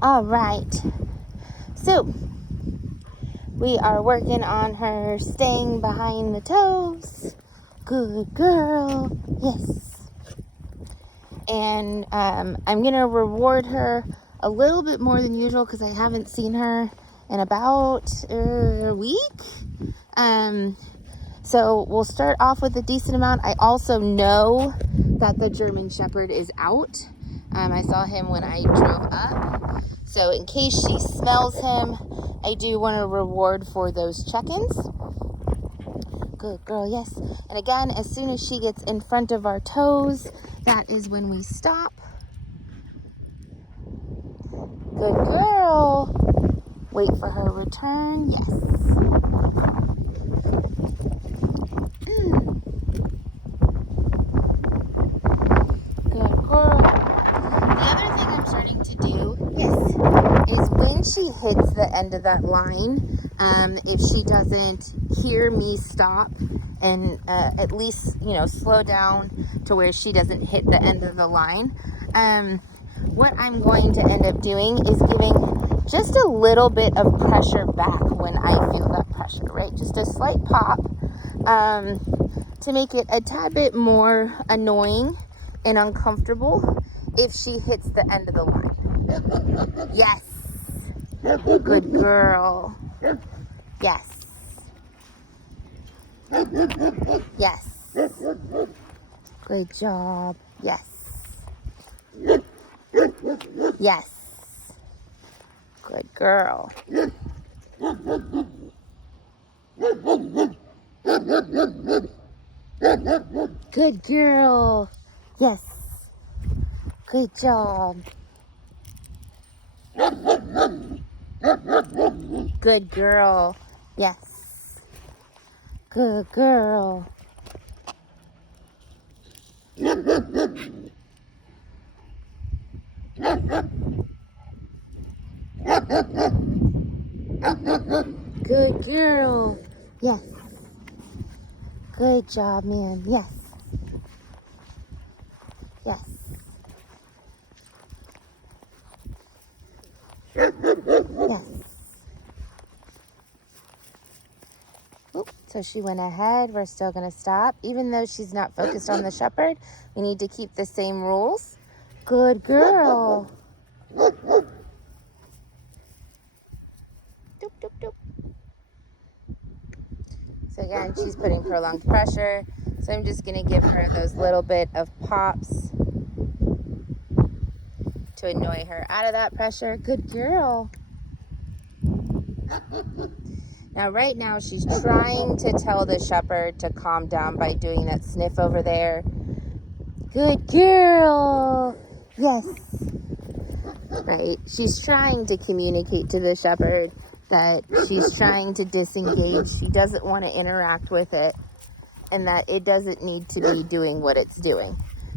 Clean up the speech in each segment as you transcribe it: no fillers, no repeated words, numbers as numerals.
All right. So, we are working on her staying behind the toes. Good girl. Yes. And I'm going to reward her a little bit more than usual because I haven't seen her in about a week. So we'll start off with a decent amount. I also know that the German Shepherd is out. I saw him when I drove up. So in case she smells him, I do want a reward for those check-ins. Good girl, yes. And again, as soon as she gets in front of our toes, that is when we stop. Good girl. Wait for her return, yes. Is when she hits the end of that line, if she doesn't hear me stop and at least, slow down to where she doesn't hit the end of the line, what I'm going to end up doing is giving just a little bit of pressure back when I feel that pressure, right? Just a slight pop to make it a tad bit more annoying and uncomfortable if she hits the end of the line. Yes. Good girl. Yes. Yes. Good job. Yes. Yes. Good girl. Good girl. Yes. Good job. Good girl. Yes. Good girl. Good girl. Yes. Good job, man. Yes. Yes. Yes. Oop, so she went ahead. We're still going to stop. Even though she's not focused on the shepherd, we need to keep the same rules. Good girl. Doop, doop, doop. So again, she's putting prolonged pressure. So I'm just going to give her those little bit of pops to annoy her out of that pressure. Good girl. Now, right now, she's trying to tell the shepherd to calm down by doing that sniff over there. Good girl. Yes. Right. She's trying to communicate to the shepherd that she's trying to disengage. She doesn't want to interact with it and that it doesn't need to be doing what it's doing.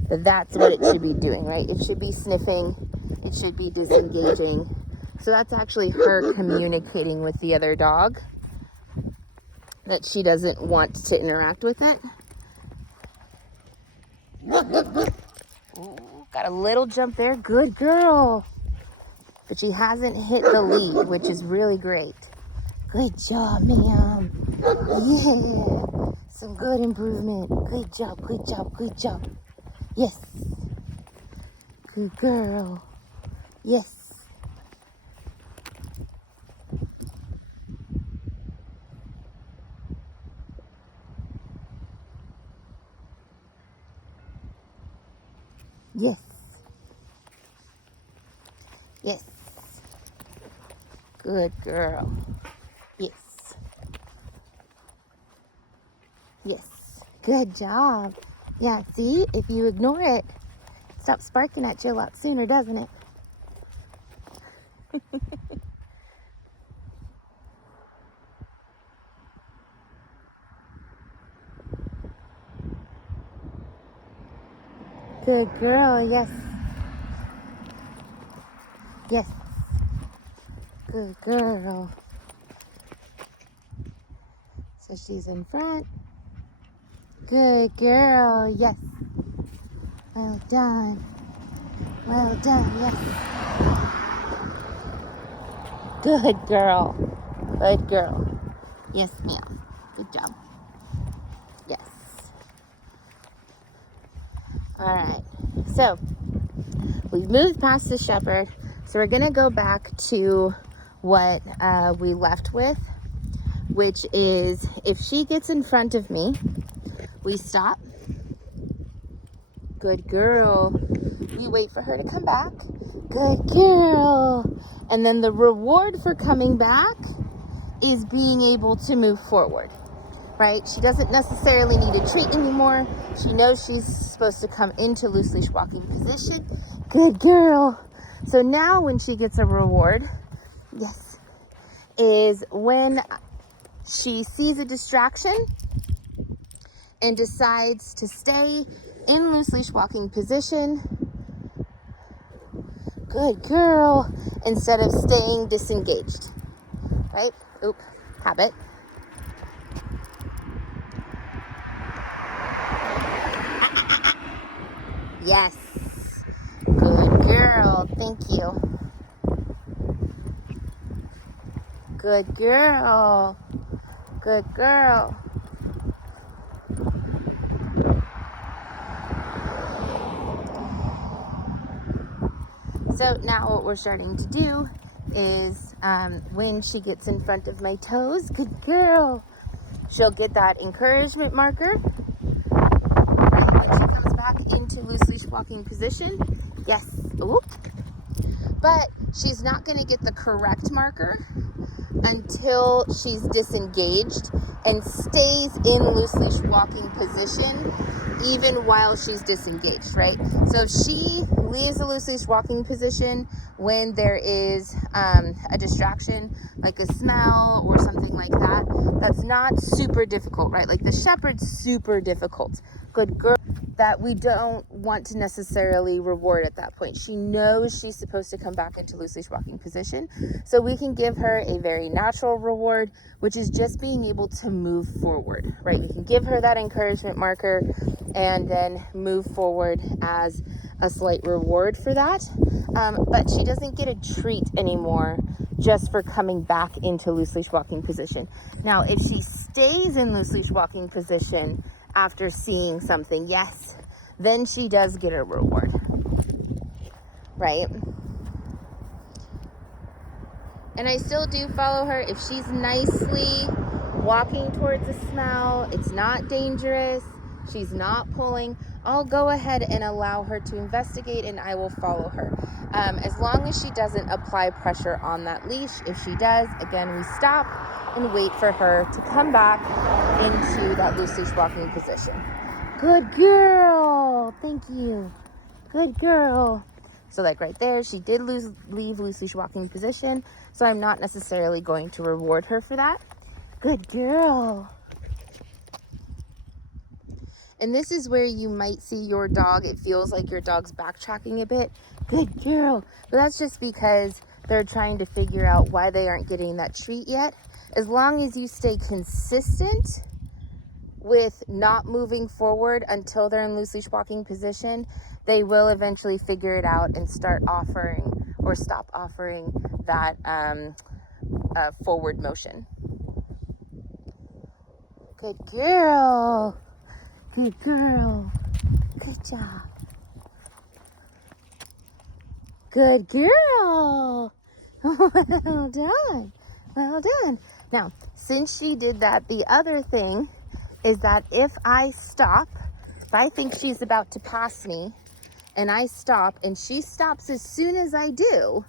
That's what it should be doing, right? It should be sniffing. It should be disengaging. So that's actually her communicating with the other dog that she doesn't want to interact with it. Ooh, got a little jump there. Good girl. But she hasn't hit the lead, which is really great. Good job, ma'am. Yeah. Some good improvement. Good job, good job, good job. Yes. Good girl. Yes. Yes. Yes. Good girl. Yes. Yes. Good job. Yeah, see? If you ignore it, it stops barking at you a lot sooner, doesn't it? Good girl. Yes. Yes. Good girl. So she's in front. Good girl. Yes. Well done. Well done. Yes. Good girl. Good girl. Yes, ma'am. Good job. Yes. All right. So we've moved past the shepherd. So we're going to go back to what we left with, which is if she gets in front of me, we stop. Good girl. We wait for her to come back. Good girl. And then the reward for coming back is being able to move forward, right? She doesn't necessarily need a treat anymore. She knows she's supposed to come into loose leash walking position. Good girl. So now when she gets a reward, yes, is when she sees a distraction and decides to stay in loose leash walking position. Good girl. Instead of staying disengaged, right? Oop, habit. Yes. Good girl. Thank you. Good girl. Good girl. So now what we're starting to do is when she gets in front of my toes, good girl, she'll get that encouragement marker. Right? When she comes back into loose leash walking position, yes, oop. But she's not going to get the correct marker until she's disengaged and stays in loose leash walking position even while she's disengaged, right? So if she leaves the loose leash walking position when there is a distraction, like a smell or something like that, that's not super difficult, right? Like the shepherd's super difficult. Good girl. That we don't want to necessarily reward at that point. She knows she's supposed to come back into loose leash walking position. So we can give her a very natural reward, which is just being able to move forward, right? We can give her that encouragement marker and then move forward as a slight reward for that. But she doesn't get a treat anymore just for coming back into loose leash walking position. Now, if she stays in loose leash walking position after seeing something, yes, then she does get a reward, right? And I still do follow her if she's nicely walking towards a smell, it's not dangerous, she's not pulling, I'll go ahead and allow her to investigate and I will follow her. As long as she doesn't apply pressure on that leash. If she does, again, we stop and wait for her to come back into that loose leash walking position. Good girl. Thank you. Good girl. So like right there, she did leave loose leash walking position. So I'm not necessarily going to reward her for that. Good girl. And this is where you might see your dog. It feels like your dog's backtracking a bit. Good girl. But that's just because they're trying to figure out why they aren't getting that treat yet. As long as you stay consistent with not moving forward until they're in loose leash walking position, they will eventually figure it out and start offering or stop offering that forward motion. Good girl. Good girl. Good job. Good girl. Well done. Well done. Now, since she did that, the other thing is that if I stop, if I think she's about to pass me and I stop and she stops as soon as I do,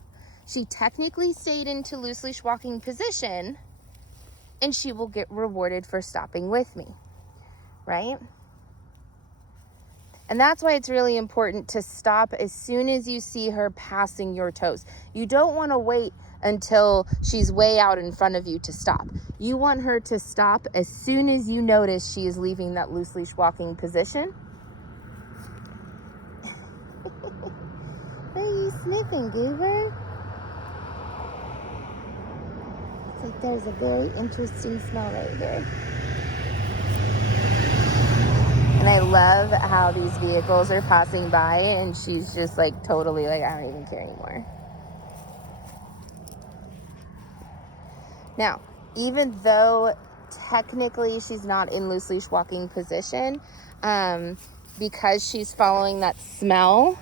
she technically stayed into loose leash walking position and she will get rewarded for stopping with me, right? And that's why it's really important to stop as soon as you see her passing your toes. You don't want to wait until she's way out in front of you to stop. You want her to stop as soon as you notice she is leaving that loose leash walking position. What are you sniffing, Goober? It's like there's a very interesting smell right there. And I love how these vehicles are passing by and she's just like totally like, I don't even care anymore. Now, even though technically she's not in loose leash walking position, because she's following that smell,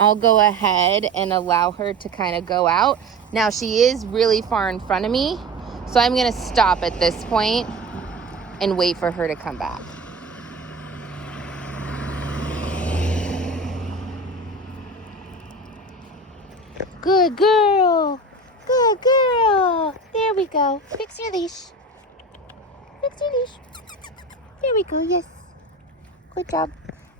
I'll go ahead and allow her to kind of go out. Now, she is really far in front of me, so I'm going to stop at this point and wait for her to come back. Good girl. Good girl. There we go. Fix your leash. Fix your leash. There we go. Yes. Good job.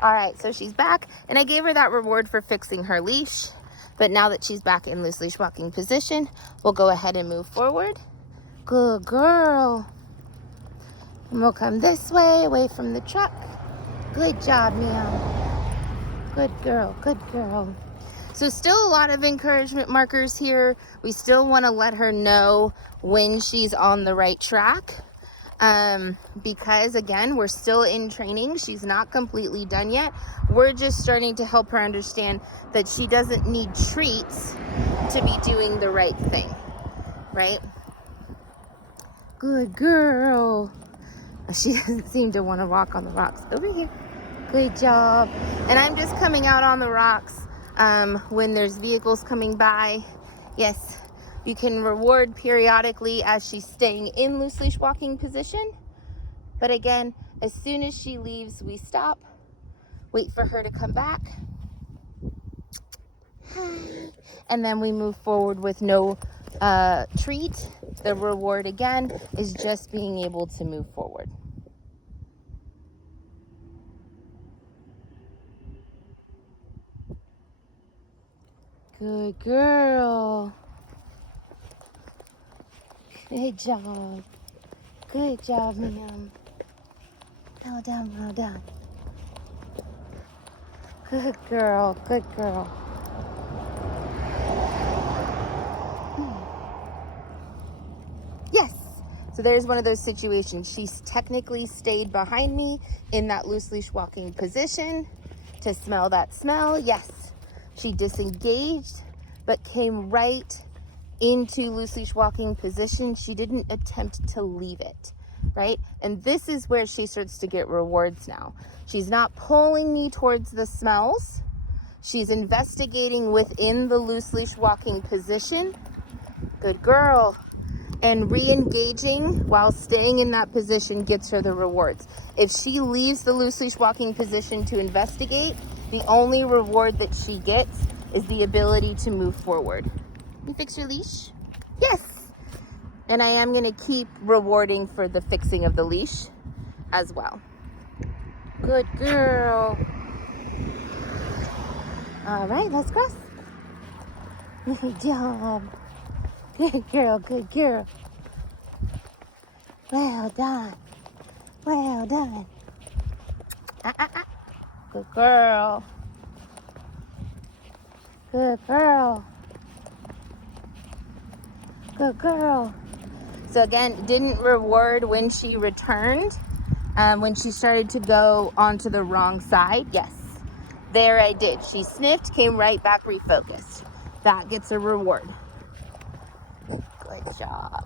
All right, so she's back, and I gave her that reward for fixing her leash. But now that she's back in loose leash walking position, we'll go ahead and move forward. Good girl. And we'll come this way, away from the truck. Good job, Meow. Good girl, good girl. So still a lot of encouragement markers here. We still want to let her know when she's on the right track. Because again, we're still in training. She's not completely done yet. We're just starting to help her understand that she doesn't need treats to be doing the right thing, right? Good girl. She doesn't seem to want to walk on the rocks. Over here. Good job. And I'm just coming out on the rocks when there's vehicles coming by. Yes, you can reward periodically as she's staying in loose leash walking position. But again, as soon as she leaves, we stop, wait for her to come back. And then we move forward with no treat. The reward again is just being able to move forward. Good girl. Good job. Good job, ma'am. Well done, well done. Good girl, good girl. Yes. So there's one of those situations. She's technically stayed behind me in that loose leash walking position to smell that smell. Yes. She disengaged, but came right into loose leash walking position. She didn't attempt to leave it, right? And this is where she starts to get rewards now. She's not pulling me towards the smells. She's investigating within the loose leash walking position. Good girl. And re-engaging while staying in that position gets her the rewards. If she leaves the loose leash walking position to investigate, the only reward that she gets is the ability to move forward. You fix your leash? Yes. And I am going to keep rewarding for the fixing of the leash as well. Good girl. All right, let's cross. Good job. Good girl, good girl. Well done. Well done. Good girl. Good girl. Good girl. So again, didn't reward when she returned, when she started to go onto the wrong side. Yes, there I did. She sniffed, came right back, refocused. That gets a reward. Good job.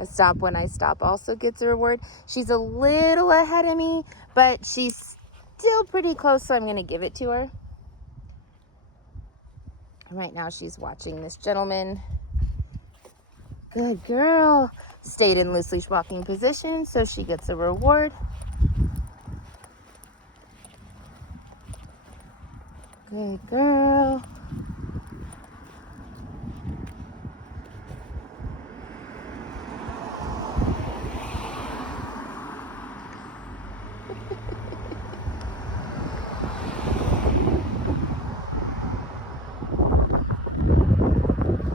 A stop when I stop also gets a reward. She's a little ahead of me, but she's still pretty close, so I'm going to give it to her. Right now she's watching this gentleman. Good girl. Stayed in loose leash walking position, so she gets a reward. Good girl.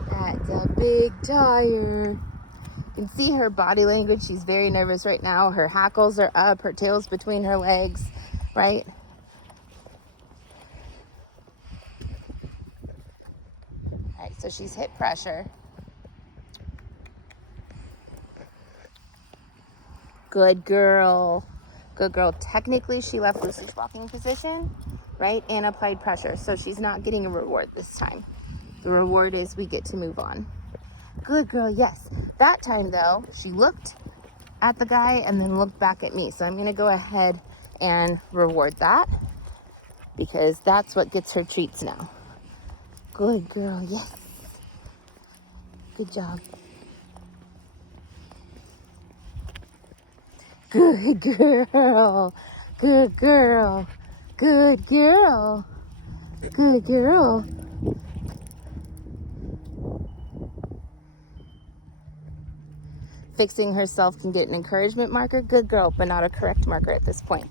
That's a big tire. You can see her body language. She's very nervous right now. Her hackles are up. Her tail's between her legs, right? All right, so she's hit pressure. Good girl. Good girl. Technically, she left loose leash walking position. right? And applied pressure. So she's not getting a reward this time. The reward is we get to move on. Good girl, yes. That time though, she looked at the guy and then looked back at me. So I'm gonna go ahead and reward that because that's what gets her treats now. Good girl, yes. Good job. Good girl. Good girl. Good girl. Good girl. Fixing herself can get an encouragement marker. Good girl, but not a correct marker at this point.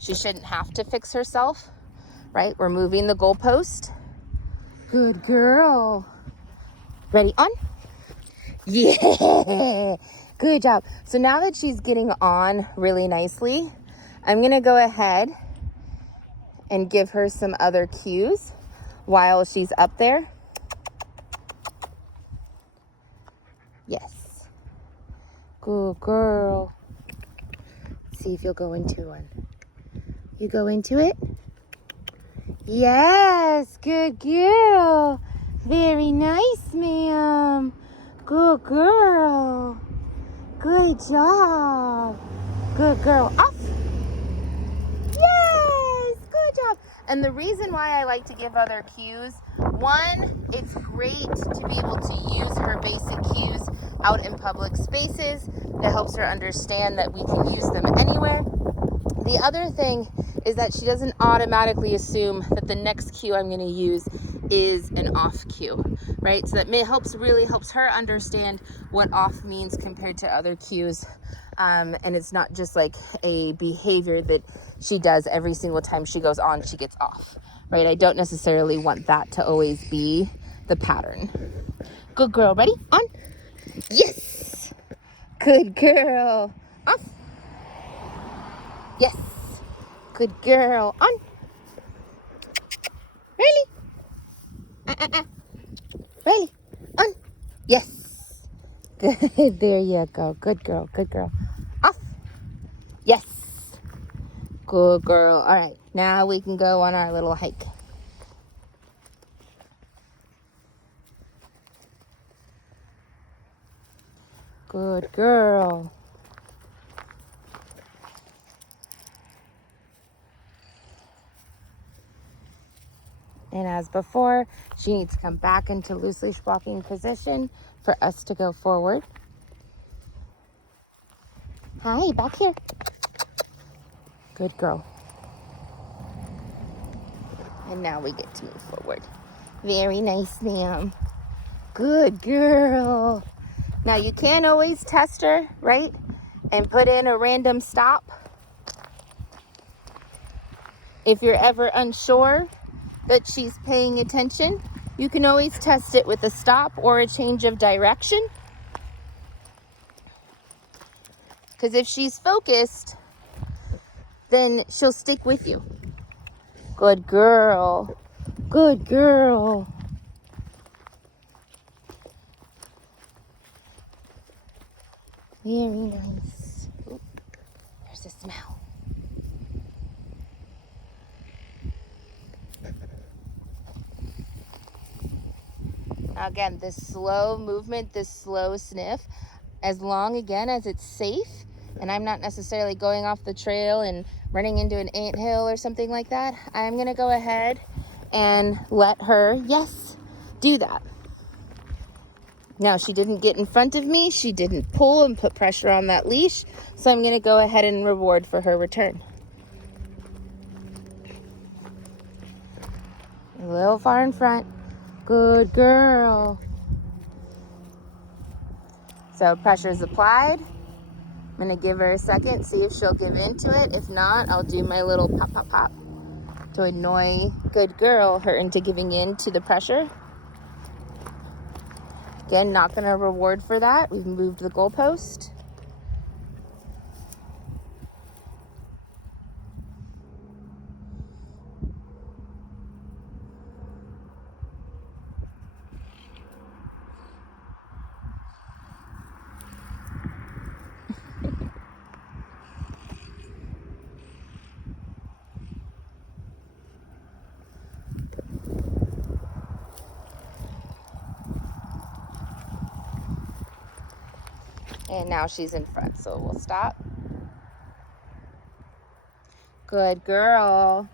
She shouldn't have to fix herself, right? We're moving the goalpost. Good girl. Ready, on? Yeah, good job. So now that she's getting on really nicely, I'm gonna go ahead and give her some other cues while she's up there. Yes. Good girl. Let's see if you'll go into one. You go into it? Yes, good girl. Very nice, ma'am. Good girl. Good job. Good girl. Off. Yes, good job. And the reason why I like to give other cues, one, it's great to be able to use her basic cues out in public spaces. It helps her understand that we can use them anywhere. The other thing is that she doesn't automatically assume that the next cue I'm going to use is an off cue, right? So that really helps her understand what off means compared to other cues. And it's not just like a behavior that she does every single time she goes on, she gets off, right? I don't necessarily want that to always be the pattern. Good girl. Ready? On. Yes. Good girl. Off. Yes. Good girl. On. Really? Really? On. Yes. Good. There you go. Good girl. Good girl. Off. Yes. Good girl. All right. Now we can go on our little hike. Good girl. And as before, she needs to come back into loose leash walking position for us to go forward. Hi, back here. Good girl. And now we get to move forward. Very nice, ma'am. Good girl. Now you can't always test her, right? And put in a random stop. If you're ever unsure that she's paying attention, you can always test it with a stop or a change of direction. Because if she's focused, then she'll stick with you. Good girl. Good girl. Very nice. Ooh, there's a smell. Now again, this slow movement, this slow sniff, as long again as it's safe and I'm not necessarily going off the trail and running into an anthill or something like that, I'm gonna go ahead and let her, yes, do that. Now she didn't get in front of me, she didn't pull and put pressure on that leash, so I'm gonna go ahead and reward for her return. A little far in front. Good girl. So pressure's applied. I'm gonna give her a second, see if she'll give into it. If not, I'll do my little pop, pop, pop to annoy good girl her into giving in to the pressure. Again, not gonna reward for that. We've moved the goalpost. And now she's in front, so we'll stop. Good girl.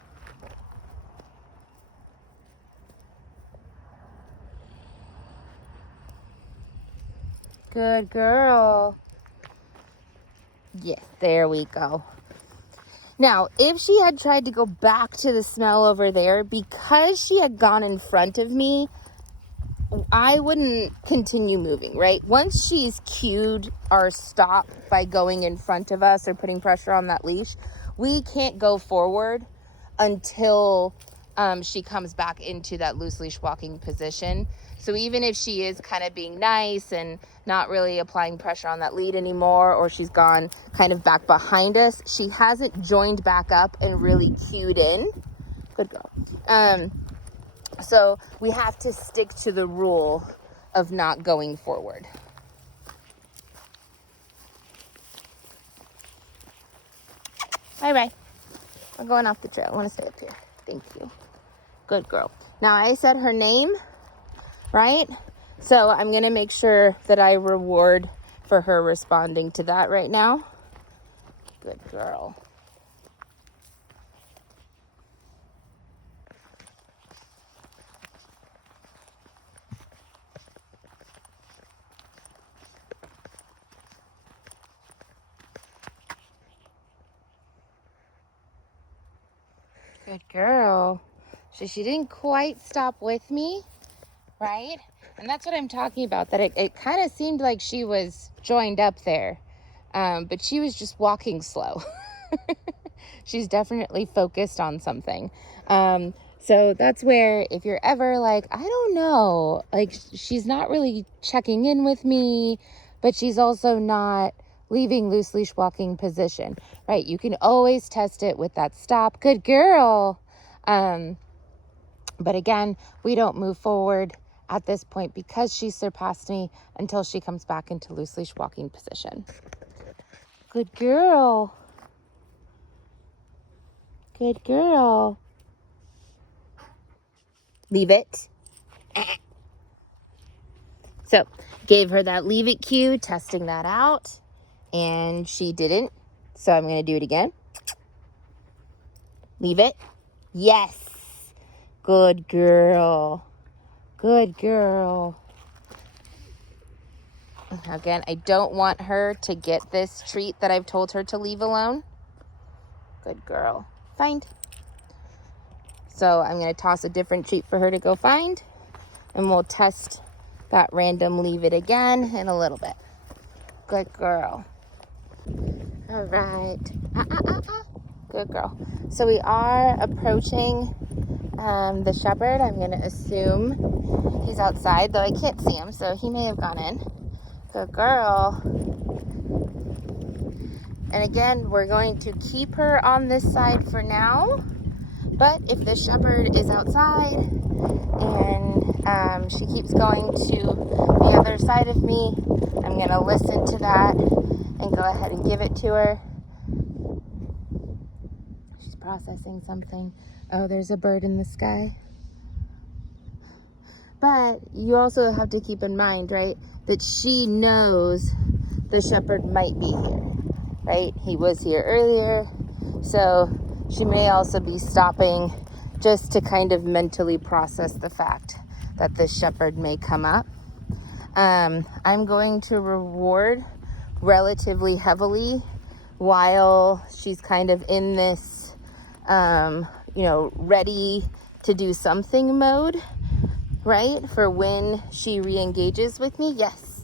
Good girl. Yes, there we go. Now, if she had tried to go back to the smell over there, because she had gone in front of me, I wouldn't continue moving, right? Once she's cued our stop by going in front of us or putting pressure on that leash, we can't go forward until she comes back into that loose leash walking position. So even if she is kind of being nice and not really applying pressure on that lead anymore, or she's gone kind of back behind us, she hasn't joined back up and really cued in. Good girl. So we have to stick to the rule of not going forward. Bye-bye. We're going off the trail. I want to stay up here. Thank you. Good girl. Now, I said her name, right? So I'm going to make sure that I reward for her responding to that right now. Good girl. Good girl. So she didn't quite stop with me, right? And that's what I'm talking about, that it kind of seemed like she was joined up there, but she was just walking slow. She's definitely focused on something. So that's where, if you're ever like, I don't know, like she's not really checking in with me, but she's also not leaving loose leash walking position, right? You can always test it with that stop. Good girl. But again, we don't move forward at this point because she surpassed me until she comes back into loose leash walking position. Good girl. Good girl. Leave it. So gave her that leave it cue, testing that out, and she didn't. So I'm going to do it again. Leave it. Yes. Good girl. Good girl. Again, I don't want her to get this treat that I've told her to leave alone. Good girl. Find. So I'm going to toss a different treat for her to go find, and we'll test that random leave it again in a little bit. Good girl. All right. Good girl. So we are approaching the shepherd. I'm going to assume he's outside, though I can't see him, so he may have gone in. Good girl. And again, we're going to keep her on this side for now. But if the shepherd is outside and she keeps going to the other side of me, I'm going to listen to that and go ahead and give it to her. She's processing something. Oh, there's a bird in the sky. But you also have to keep in mind, right, that she knows the shepherd might be here, right? He was here earlier, so she may also be stopping just to kind of mentally process the fact that the shepherd may come up. I'm going to reward relatively heavily while she's kind of in this, ready to do something mode, right? For when she re-engages with me, yes.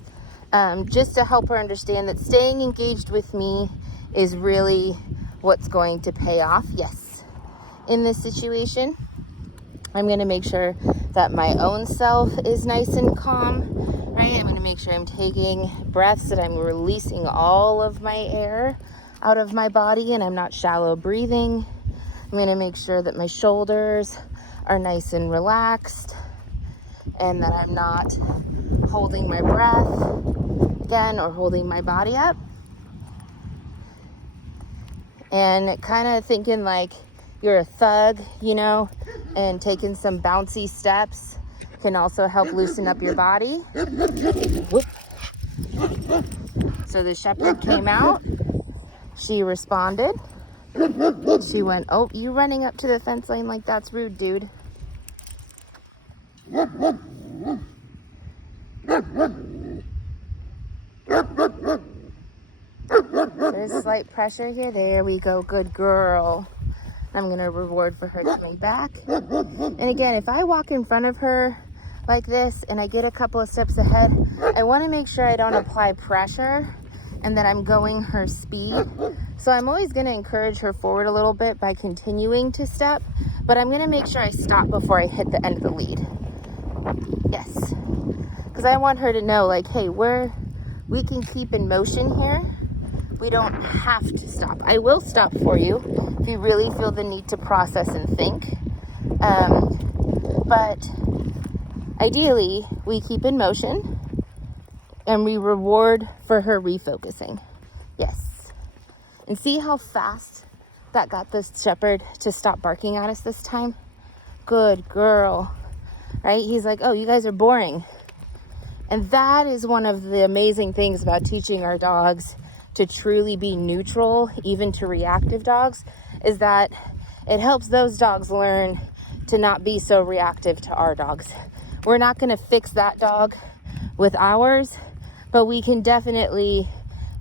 Just to help her understand that staying engaged with me is really what's going to pay off, yes. In this situation, I'm going to make sure that my own self is nice and calm, right? I'm going to make sure I'm taking breaths, that I'm releasing all of my air out of my body and I'm not shallow breathing. I'm going to make sure that my shoulders are nice and relaxed and that I'm not holding my breath again or holding my body up. And kind of thinking like, you're a thug, you know, and taking some bouncy steps can also help loosen up your body. Whoop. So the shepherd came out. She responded. She went, oh, you running up to the fence line like that's rude, dude. There's slight pressure here. There we go. Good girl. I'm going to reward for her coming back. And again, if I walk in front of her like this and I get a couple of steps ahead, I want to make sure I don't apply pressure and that I'm going her speed. So I'm always going to encourage her forward a little bit by continuing to step, but I'm going to make sure I stop before I hit the end of the lead. Yes. Because I want her to know, like, hey, we can keep in motion here. We don't have to stop. I will stop for you if you really feel the need to process and think. But ideally, we keep in motion and we reward for her refocusing. Yes. And see how fast that got this shepherd to stop barking at us this time? Good girl. Right? He's like, oh, you guys are boring. And that is one of the amazing things about teaching our dogs to truly be neutral, even to reactive dogs, is that it helps those dogs learn to not be so reactive to our dogs. We're not going to fix that dog with ours, but we can definitely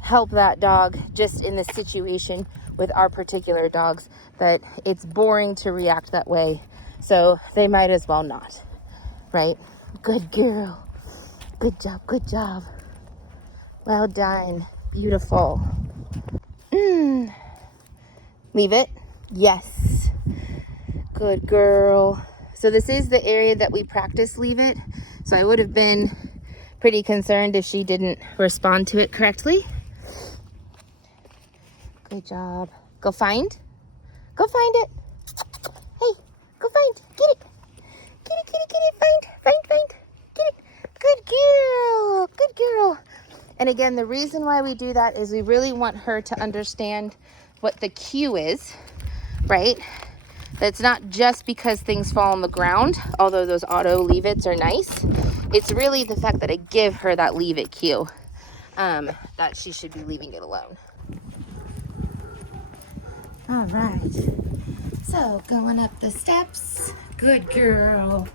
help that dog just in the situation with our particular dogs, that it's boring to react that way. So they might as well not, right? Good girl. Good job, good job. Well done. Beautiful. Leave it. Yes. Good girl. So this is the area that we practice leave it. So I would have been pretty concerned if she didn't respond to it correctly. Good job. Go find. Go find it. Hey, go find. Get it. Get it, get it, get it. Find. Get it. Good girl. Good girl. And again, the reason why we do that is we really want her to understand what the cue is, right? It's not just because things fall on the ground, although those auto leave-its are nice. It's really the fact that I give her that leave-it cue, that she should be leaving it alone. All right. So going up the steps. Good girl.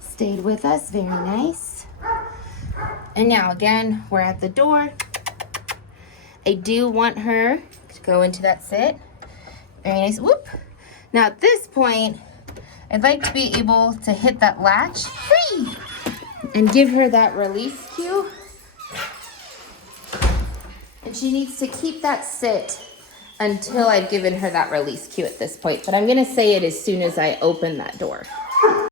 Stayed with us. Very nice. And now again, we're at the door. I do want her to go into that sit. Very nice. Whoop. Now at this point, I'd like to be able to hit that latch free and give her that release cue. And she needs to keep that sit until I've given her that release cue at this point. But I'm going to say it as soon as I open that door.